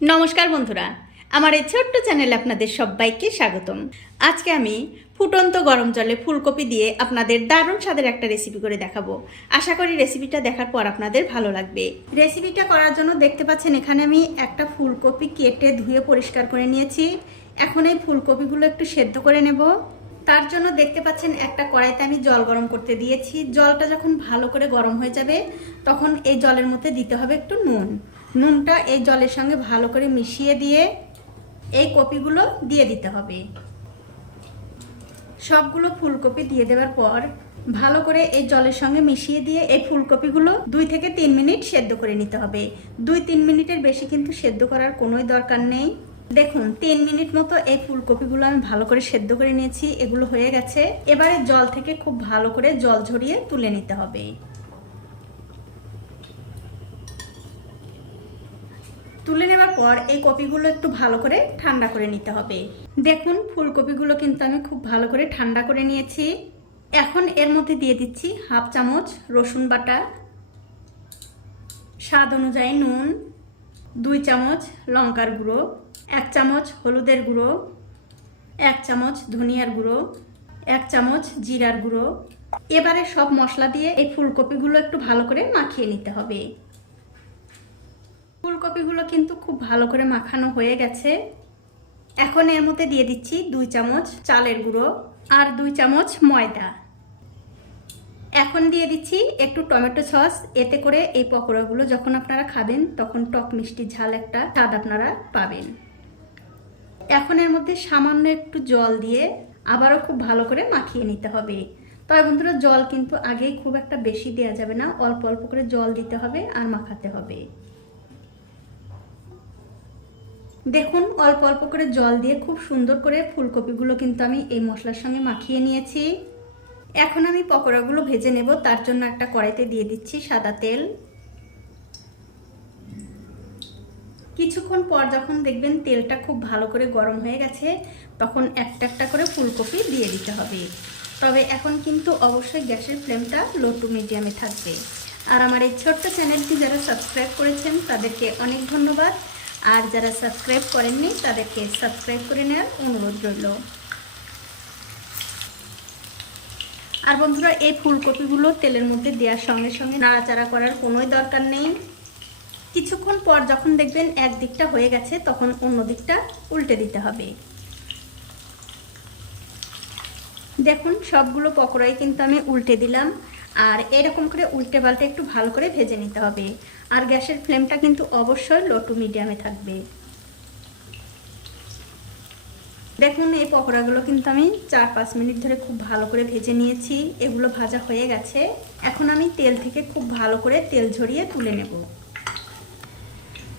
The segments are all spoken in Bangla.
নমস্কার বন্ধুরা, আমার এই ছোট্ট চ্যানেলে আপনাদের সবাইকে স্বাগতম। আজকে আমি ফুটন্ত গরম জলে ফুলকপি দিয়ে আপনাদের দারুণ স্বাদের একটা রেসিপি করে দেখাবো। আশা করি রেসিপিটা দেখার পর আপনাদের ভালো লাগবে। রেসিপিটা করার জন্য দেখতে পাচ্ছেন এখানে আমি একটা ফুলকপি কেটে ধুয়ে পরিষ্কার করে নিয়েছি। এখন এই ফুলকপিগুলো একটু সেদ্ধ করে নেব। তার জন্য দেখতে পাচ্ছেন একটা কড়াইতে আমি জল গরম করতে দিয়েছি। জলটা যখন ভালো করে গরম হয়ে যাবে তখন এই জলের মধ্যে দিতে হবে একটু নুনটা এই জলের সঙ্গে ভালো করে মিশিয়ে দিয়ে এই কপিগুলো দিয়ে দিতে হবে। সবগুলো ফুলকপি দিয়ে দেওয়ার পর ভালো করে এই জলের সঙ্গে মিশিয়ে দিয়ে এই ফুলকপিগুলো 2 থেকে 3 মিনিট সেদ্ধ করে নিতে হবে। 2-3 মিনিটের বেশি কিন্তু সেদ্ধ করার কোনোই দরকার নেই। দেখুন 3 মিনিট মতো এই ফুলকপিগুলো আমি ভালো করে সেদ্ধ করে নিয়েছি, এগুলো হয়ে গেছে। এবারে জল থেকে খুব ভালো করে জল ঝরিয়ে তুলে নিতে হবে। তুলে নেওয়ার পর এই কপিগুলো একটু ভালো করে ঠান্ডা করে নিতে হবে। দেখুন ফুলকপিগুলো কিন্তু আমি খুব ভালো করে ঠান্ডা করে নিয়েছি। এখন এর মধ্যে দিয়ে দিচ্ছি 1/2 চামচ রসুন বাটা, স্বাদ অনুযায়ী নুন, 2 চামচ লঙ্কার গুঁড়ো, 1 চামচ হলুদের গুঁড়ো, 1 চামচ ধনিয়ার গুঁড়ো, 1 চামচ জিরার গুঁড়ো। এবারে সব মশলা দিয়ে এই ফুলকপিগুলো একটু ভালো করে মাখিয়ে নিতে হবে। ফুলকপিগুলো কিন্তু খুব ভালো করে মাখানো হয়ে গেছে। এখন এর মধ্যে দিয়ে দিচ্ছি 2 চামচ চালের গুঁড়ো আর 2 চামচ ময়দা। এখন দিয়ে দিচ্ছি একটু টমেটো সস। এতে করে এই পকোড়াগুলো যখন আপনারা খাবেন তখন টক মিষ্টি ঝাল একটা স্বাদ আপনারা পাবেন। এখন এর মধ্যে সামান্য একটু জল দিয়ে আবারও খুব ভালো করে মাখিয়ে নিতে হবে। তবে বন্ধুরা জল কিন্তু আগেই খুব একটা বেশি দেওয়া যাবে না, অল্প অল্প করে জল দিতে হবে আর মাখাতে হবে। দেখুন অল্প অল্প করে জল দিয়ে খুব সুন্দর করে ফুলকপিগুলো কিন্তু আমি এই মশলার সঙ্গে মাখিয়ে নিয়েছি। এখন আমি পকোড়াগুলো ভেজে নেব। তার জন্য একটা কড়াইতে দিয়ে দিচ্ছি সাদা তেল। কিছুক্ষণ পর যখন দেখবেন তেলটা খুব ভালো করে গরম হয়ে গেছে তখন একটা একটা করে ফুলকপি দিয়ে দিতে হবে। তবে এখন কিন্তু অবশ্যই গ্যাসের ফ্লেমটা লো টু মিডিয়ামে থাকবে। আর আমার এই ছোট্ট চ্যানেলটি যারা সাবস্ক্রাইব করেছেন তাদেরকে অনেক ধন্যবাদ, আর যারা সাবস্ক্রাইব করেননি তাদেরকে সাবস্ক্রাইব করে নেওয়ার অনুরোধ রইল। আর বন্ধুরা এই ফুলকপিগুলো তেলের মধ্যে দেওয়ার সঙ্গে সঙ্গে নাড়াচাড়া করার কোনোই দরকার নেই। কিছুক্ষণ পর যখন দেখবেন এক দিকটা হয়ে গেছে তখন অন্য দিকটা উল্টে দিতে হবে। দেখুন সবগুলো পকোড়াই কিন্তু আমি উল্টে দিলাম। আর এরকম করে উল্টে পাল্টে একটু ভালো করে ভেজে নিতে হবে। আর গ্যাসের ফ্লেমটা কিন্তু অবশ্যই লো টু মিডিয়ামে থাকবে। দেখুন এই পকোড়াগুলো কিন্তু আমি 4-5 মিনিট ধরে খুব ভালো করে ভেজে নিয়েছি। এগুলো ভাজা হয়ে গেছে। এখন আমি তেল থেকে খুব ভালো করে তেল ঝরিয়ে তুলে নেব।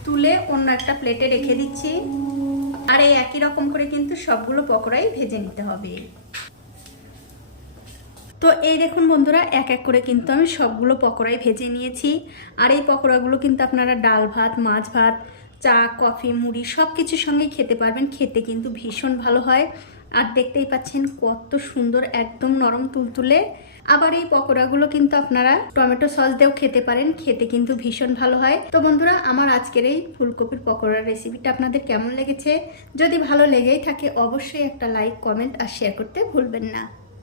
তুলে অন্য একটা প্লেটে রেখে দিচ্ছি। আর এই একই রকম করে কিন্তু সবগুলো পকোড়াই ভেজে নিতে হবে। তো এই দেখুন বন্ধুরা এক এক করে কিন্তু আমি সবগুলো পকোড়াই ভেজে নিয়েছি। আর এই পকোড়াগুলো কিন্তু আপনারা ডাল ভাত, মাছ ভাত, চা, কফি, মুড়ি সব কিছুর সঙ্গেই খেতে পারবেন। খেতে কিন্তু ভীষণ ভালো হয়। আর দেখতেই পাচ্ছেন কত সুন্দর, একদম নরম তুলতুলে। আবার এই পকোড়াগুলো কিন্তু আপনারা টমেটো সস দিয়েও খেতে পারেন, খেতে কিন্তু ভীষণ ভালো হয়। তো বন্ধুরা আমার আজকের এই ফুলকপির পকোড়ার রেসিপিটা আপনাদের কেমন লেগেছে? যদি ভালো লেগেই থাকে অবশ্যই একটা লাইক, কমেন্ট আর শেয়ার করতে ভুলবেন না।